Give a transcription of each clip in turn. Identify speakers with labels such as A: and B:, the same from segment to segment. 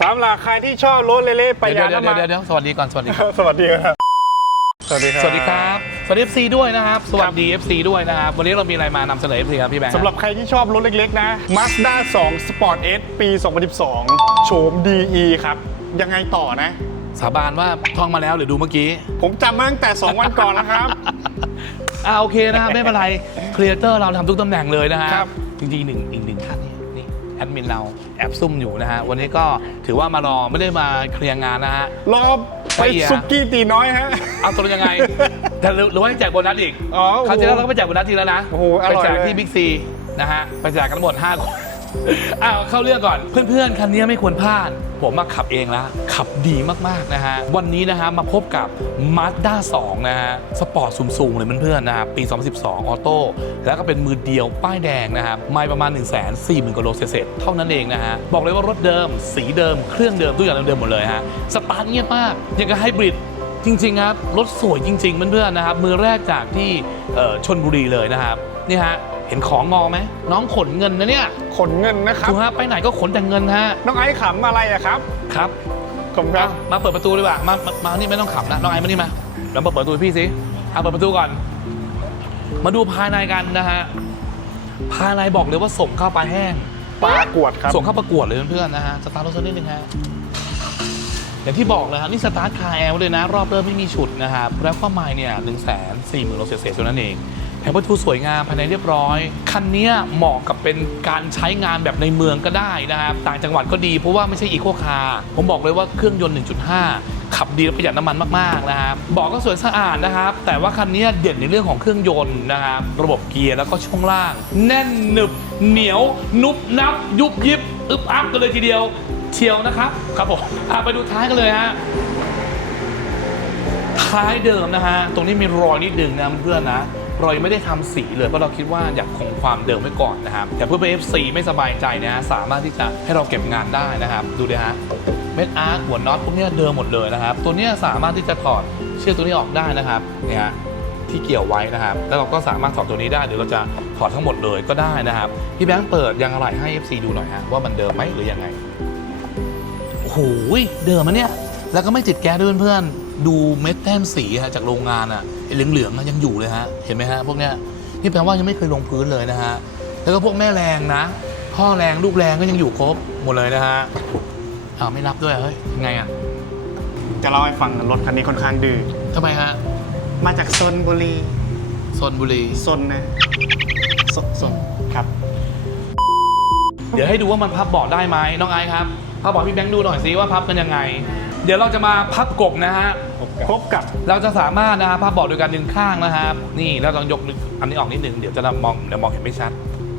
A: สำหรับใครที่ชอบรถเละๆประห
B: เดี๋
A: ยั
B: ยว
A: ด
B: เดี๋ยว
A: น้ำมัน
B: เดี๋ยวเดี๋ยวสวัสดีก่อนสวัสดีครับ
A: สวัสดีครับ สวัสดีครับ
B: สวัสดีครับ สวัสดี FC ด้วยนะครับ สวัสดี FC ด้วยนะครับ วันนี้เรามีอะไรมานำเสนอ FC ครับพี่แบงค์
A: สำหรับใครที่ชอบรถเล็กๆนะ Mazda 2 Sport S ปี 2012 โฉม DE ครับ ยังไงต่อนะ
B: สาบานว่าท่องมาแล้วหรือดูเมื่อกี้
A: ผมจำมาตั้งแต่ 2 วันก่อนแล้วครับ
B: อ่าโอเคนะครับไม่เป็นไรครีเอเตอร์เราทำทุกตำแหน่งเลยนะฮะ
A: ครับ
B: จริงๆหนึ่งอีกหนึ่งท่านนี่นี่ แอดมินเราแอบซุ่มอยู่นะฮะ วันนี้ก็ถือว่ามารอไม่ได้มาเคลียร์งานนะฮะ
A: รอบไป
B: ไปอีกอะ
A: สุกี้ตีน้อยฮะ
B: เอาตัวยังไง แต่หรือหรือว่าให้แจกโบนัสอีก
A: อ๋อโอ้โห
B: คราวที่แล้วเราก็ไปแจกโบนัสทีแล้วนะ
A: โอ้โหอ
B: ไป
A: ร่อย
B: แจก
A: เลย
B: ที่บิ๊กซีนะฮะ ไปแจกกันทั้งหมด5คน อ้าวเข้าเรื่องก่อนเพื่อนๆคันนี้ไม่ควรพลาด ผมมาขับเองแล้วขับดีมากๆนะฮะ วันนี้นะฮะมาพบกับ Mazda 2 นะฮะ สปอร์ตสูงๆเลยเพื่อนๆนะครับปี 2012 ออโต้แล้วก็เป็นมือเดียวป้ายแดงนะครับไม่ประมาณ 1 4 0 0 0 0กว่าโลเศษๆเท่านั้นเองนะฮะ บอกเลยว่ารถเดิม สีเดิมเครื่องเดิมทุกอย่างเดิมหมดเลยฮะสตาร์ทเงียบมากยังกับไฮบริดจริงๆครับรถสวยจริงๆเพื่อนๆนะครับมือแรกจากที่ชนบุรีเลยนะครับนี่ฮะ เห็นของงอไหมน้องขนเงินนะเนี่ย
A: ขนเงินนะครับ
B: ถูกฮะไปไหนก็ขนแต่เงินฮะ
A: น้องไอ้ขำอะไรอะครับ
B: ครับ
A: ขอบคุณค
B: อะ
A: รับ
B: มาเปิดประตูดีกว่ามามามานี่ไม่ต้องขับนะน้องไอ้มานี่มาเรามาเปิดประตูให้พี่สิเอาเปิดประตูก่อน มาดูภายในกันนะฮะภายในบอกเลยว่าส่งเข้าปลาแห้ง
A: ปลากวดครับ
B: ส่งเข้าประกวดเลยเพื่อนๆนะฮะสตาร์ทรถสักนิดนึงฮะอย่างที่บอกนะครับนี่สตาร์ทคาร์แอลเลยนะ รอบเริ่มไม่มีฉุดนะครับแล้วก็ไมล์เนี่ยหนึ่งแสนสี่หมื่นโลเศษๆเท่านั้นเอง แผงประตูสวยงามภายในเรียบร้อย คันนี้เหมาะกับเป็นการใช้งานแบบในเมืองก็ได้นะครับ ต่างจังหวัดก็ดีเพราะว่าไม่ใช่อีโคคาร์ผมบอกเลยว่าเครื่องยนต์ 1.5 ขับดีและประหยัดน้ำมันมากๆนะครับบอกก็สวยสะอาดนะครับ แต่ว่าคันนี้เด่นในเรื่องของเครื่องยนต์นะครับระบบเกียร์แล้วก็ช่วงล่าง แน่นหนึบ เหนียว นุบนับ ยุบยิบอึบอับกันเลยทีเดียวเชียวนะครับครับผมอะไปดูท้ายกันเลยฮะท้ายเดิมนะฮะ ตรงนี้มีรอยนิดหนึ่งนะเพื่อนนะ เรอยไม่ได้ทำสีเลยเพราะเราคิดว่าอยากคงความเดิมไว้ก่อนนะครับแต่เพื่อเป็น FC ไม่สบายใจนะฮะสามารถที่จะให้เราเก็บงานได้นะครับ ดูดิฮะเม็ดอาร์คหัวน็อตพวกเนี้ยเดิมหมดเลยนะครับ ตัวเนี้ยสามารถที่จะถอดเชือกตัวนี้ออกได้นะครับเนี่ยที่เกี่ยวไว้นะครับ แล้วเราก็สามารถถอดตัวนี้ได้หรือเราจะถอดทั้งหมดเลยก็ได้นะครับ พี่แบงค์เปิดยางอะไหล่ให้ FC ดูหน่อยฮะว่ามันเดิมไหมหรือยังไงโอ้โหเดิมอะเนี่ยแล้วก็ไม่ติดแก๊สด้วยเพื่อน ดูเม็ดแต้มสีฮะจากโรงงานอะไอ้เหลืองๆอะยังอยู่เลยฮะเห็นไหมฮะพวกเนี้ยนี่แปลว่ายังไม่เคยลงพื้นเลยนะฮะแล้วก็พวกแม่แรงนะ พ่อแรงลูกแรงก็ยังอยู่ครบหมดเลยนะฮะอ้าวไม่รับด้วยเฮ้ยยังไงอะ
A: จะเล่าให้ฟังรถคันนี้ค่อนข้างดื้อ
B: ทำไมฮะ
A: มาจากซนบุรี
B: ซนบุรี
A: ซนนะซซนครับ
B: เดี๋ยวให้ดูว่ามันพับเบาะได้ไหมน้องไอซ์ครับพับเบาะพี่แบงค์ดูหน่อยสิว่าพับกันยังไง เดี๋ยวเราจะมาพับกบนะฮะ
A: พบกับ
B: เราจะสามารถนะฮะพับเบาะโดยการดึงข้างนะครับ นี่เราต้องยกอันนี้ออกนิดนึง เดี๋ยวจะมองเดี๋ยวมองเห็นไม่ชัด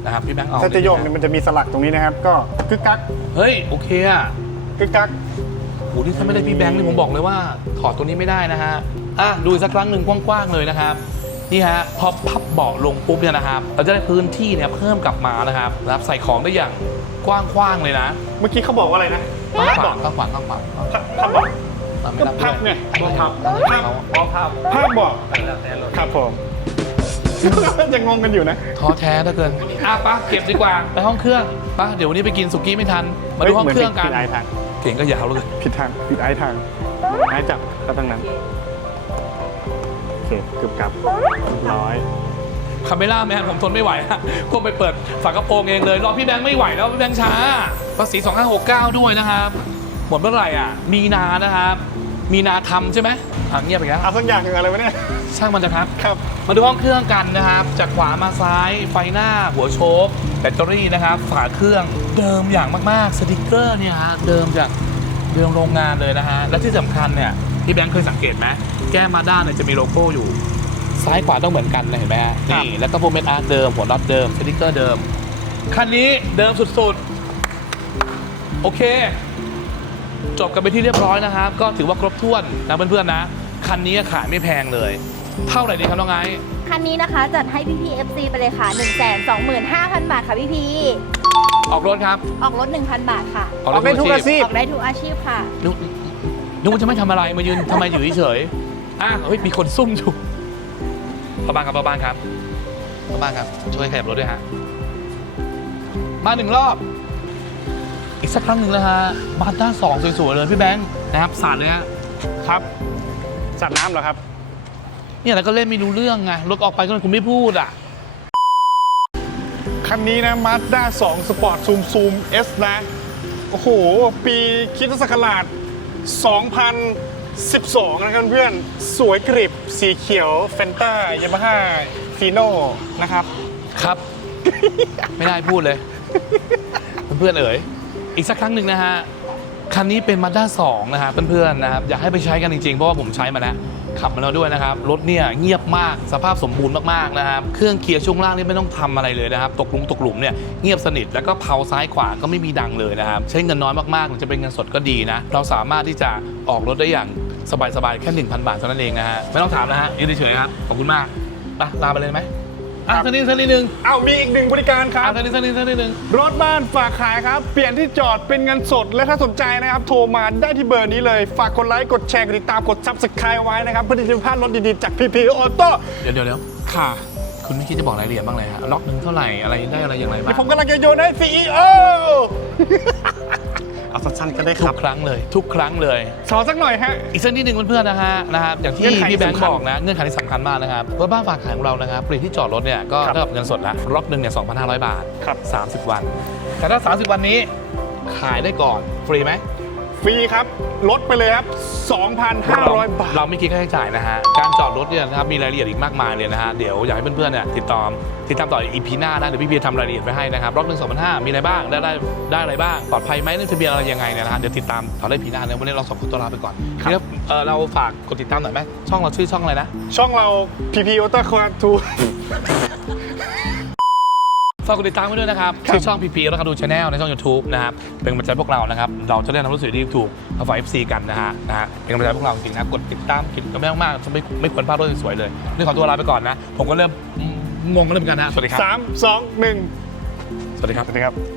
B: นะครับพี่แบงค์ออก
A: ถ้าจะโยก
B: นิ
A: เนี่
B: ด
A: ย
B: นึง
A: มันจะมีสลักตรงนี้นะครับ ก็กึกกัก
B: เฮ้ยโอเคอะ
A: กึกกัก
B: โหนี่ถ้าไม่ได้พี่แบงค์นี่ผมบอกเลยว่าถอดตัวนี้ไม่ได้นะฮะอะดูอีกสักครั้งหนึ่งกว้างๆเลยนะครับ นี่ฮะพอพับเบาะลงปุ๊บเนี่ยนะครับ เราจะได้พื้นที่เนี่ยเพิ่มกลับมานะครับรับใส่ของได้อย่างกว้างๆเลยนะ
A: เมื่อกี้เขาบอกว่าอะไรนะ
B: ข้างขวางข้างขวางข้างขวาง
A: ภาพบอก
B: อะไม่
A: ก็
B: รับด้
A: พั
B: ว
A: บ
B: ย
A: ไง
B: ด้วย
A: พับ
B: เขา
A: พับ
B: เขา
A: ภาพบอกครับผมยังงงกันอยู่นะ
B: ท้อแท้เหลือเกินอะปะเก็บดีกว่าไปห้องเครื่องปะเดี๋ยววันนี้ไปกินสุกี้ไม่ทัน มาดูห้องเครื่องกัน
A: ผิดไอทาง
B: เก่งก็ยาวเลย
A: ผิดทางผิดไอทางไอจับก็ตั้งนั้นโอ เคกึบกับร้อย
B: คาเมล่าแมนผมทนไม่ไหวฮะก็ไปเปิดฝากระโปรงเองเลย รอพี่แบงค์ไม่ไหวแล้วพี่แบงค์ช้าภาษี2569 ด้วยนะครับหมดเมื่อไหร่อะ มีนานะครับ มีนาทำใช่ไหมอะเงียบไปแล้ว
A: เอาสักอย่างหนึ่งอะไรวะเนี่ย
B: ช่างมันจะครับ
A: ครับ
B: มาดูห้องเครื่องกันนะครับ จากขวามาซ้าย ไฟหน้า หัวโชคแบตเตอรี่นะครับ ฝาเครื่อง เดิมอย่างมากๆ สติกเกอร์เนี่ยฮะ เดิมจากเดิมโรงงานเลยนะฮะ และที่สำคัญเนี่ย พี่แบงค์เคยสังเกตไหม แก้มมาด้านเนี่ยจะมีโลโก้อยู่ ซ้ายขวาต้องเหมือนกันนะเห็นไหมฮะ
A: ครับ
B: นี่แล้วก็พวกเม็ดอาร์ตเดิมหัวน็อตเดิมสติกเกอร์เดิม คันนี้เดิมสุดๆ โอเค จบกันไปที่เรียบร้อยนะครับ ก็ถือว่าครบถ้วนนะเพื่อนๆนะ คันนี้ขายไม่แพงเลย เท่าไหร่ดีครับน้องไอซ์
C: คันนี้นะคะจัดให้พี่พี FC ไปเลยค่ะ 1 2 5 0 0 0 บาทค่ะพี่พี
B: ออกรถครับ
C: ออกรถ 1,000 บาทค่ะ
B: ออก
A: ออกได้ทุกอาชีพ
C: ออกได้ทุกอาชีพค่ะ
B: นุกนุกจะไม่ทำอะไรมายืนทำไมอยู่เฉยๆ อะเฮ้ยมีคนซุ่มอยู่ประบานครับประบานครับประบานครับ ช่วยขยับรถด้วยฮะ มาหนึ่งรอบ อีอีกสักครั้งหนึ่งนะฮะมาด้าสองสวยๆเลยพี่แบงค์นะครับสาดเลยฮะ
A: ครับสัตว์น้ำเหรอครับ
B: เนี่ยแล้วก็เล่นไม่รู้เรื่องไงรถออกไปก็คุณไม่พูดอะ
A: คันนี้นะ Mazda 2 Sport Zoom Zoom S นะ โอ้โห ปีคริดศักราช 12 นะครับเพื่อน สวยกริบ สีเขียวเฟนต้ายามาฮ่าฟีโน่นะครับ
B: ครับ ไม่ได้พูดเลย เพื่อนๆเอ๋ยอีกสักครั้งหนึ่งนะฮะ คันนี้เป็น Mazda 2นะฮะเพื่อนๆนะครับ อยากให้ไปใช้กันจริงๆ เพราะว่าผมใช้มาแล้วขับมาแล้วด้วยนะครับ รถเนี่ยเงียบมากสภาพสมบูรณ์มากๆนะครับ เครื่องเกียร์ช่วงล่างนี่ไม่ต้องทำอะไรเลยนะครับ ตกหลุมตกหลุมเนี่ยเงียบสนิทแล้วก็เพาซ้ายขวาก็ไม่มีดังเลยนะครับ ใช้เงินน้อยมากๆหรือจะเป็นเงินสดก็ดีนะ เราสามารถที่จะออกรถได้อย่าง สบายๆ แค่ 1,000 บาทเท่านั้นเองนะฮะ ไม่ต้องถามนะฮะยืนเฉยๆครับ ขอบคุณมากไปลาไปเลยไหมอะสักนิดสักนิดนึง
A: เอามีอีกหนึ่งบริการค
B: อะ
A: รับ
B: สักนิดสักนิดสักนิดนึง
A: รถบ้านฝากขายครับ เปลี่ยนที่จอดเป็นเงินสด และถ้าสนใจนะครับ โทรมาได้ที่เบอร์นี้เลย ฝากกดไลค์ กดแชร์ กดติดตาม กด subscribe ไว้นะครับ เพื่อที่จะไม่พลาดรถดีๆ จาก PP Auto
B: เดี๋ยวเดี๋ยวเดี๋ยว
A: ค่ะ
B: คุณไม่คิดจะบอกรายละเอียดบ้างเลยฮะล็อกหนึ่งเท่าไหร่อะไรได้อะไรอย่างไรบ้า
A: เดี๋ยว
B: ง
A: ผมกำลังจะโยนให้ CEO เอาสั้นๆก็ได้ค
B: ทุ
A: รั
B: ก
A: บ
B: ครั้งเลยทุกครั้งเลย
A: สอสักหน่อยฮะ
B: อีกสักนิดหนึ่งเพื่อนๆนะฮะนะครับอย่างที่
A: เงื่อนไข
B: พี่แบงค์
A: สำคัญ
B: บอกนะเงื่อนไขที่สำคัญมากนะครับรถบ้านฝากขายของเรานะครับเปลี่ยนที่จอดรถเนี่ยก็
A: ครับ
B: เท่ากับเงินสดละล็อกหนึ่งเนี่ย2,500 บาท
A: ครับ
B: 30 วัน แต่ถ้า 30 วันนี้ขายได้ก่อนฟรีไหม
A: ฟรีครับ ลดไปเลยครับ 2,500 บาท
B: เราไม่คิดค่าใช้จ่ายนะฮะ การจอดรถเนี่ยนะครับมีรายละเอียดอีกมากมายเลยนะฮะ เดี๋ยวอยากให้เพื่อนๆเนี่ยติดตามติดตามต่ออีพีหน้านะเดี๋ยวพี่เบียร์ทำรายละเอียดไว้ให้นะครับ รอบหนึ่งสองพันห้ามีอะไรบ้าง ได้ได้ได้อะไรบ้าง ปลอดภัยไหมเรื่องทะเบียนอะไรยังไงเนี่ยนะฮะ เดี๋ยวติดตามต่อได้พีหน้านะวันนี้เราสองคนตัวลาไปก่อน
A: ครับ
B: เดี๋ยวเออเราฝากกดติดตามหน่อยไหมช่องเราชื่อช่องอะไรนะ
A: ช่องเรา PP Auto c o r
B: ฝากกดติดตามไว้ด้วยนะครับ
A: ครับ
B: ชื่อช่อง PP แล้วก็ดูช anel ในช่อง YouTube นะครับเป็นกำลังใจพวกเรานะครับเราจะได้ทำรู้สึกที่ถูกมาฝาก FC กันนะฮะนะฮะเป็นกำลังใจพวกเราจริงๆนะกดติดตามกิจกรรมมากๆจะไม่ไม่ควรพลาดรถสวยๆเลยนี่ขอตัวลาไปก่อนนะ ผมก็เริ่มงงแล้วเหมือนกันนะสวัสดีครับ
A: สามสองหนึ่ง
B: สวัสดีครับ
A: สวัสดีครับ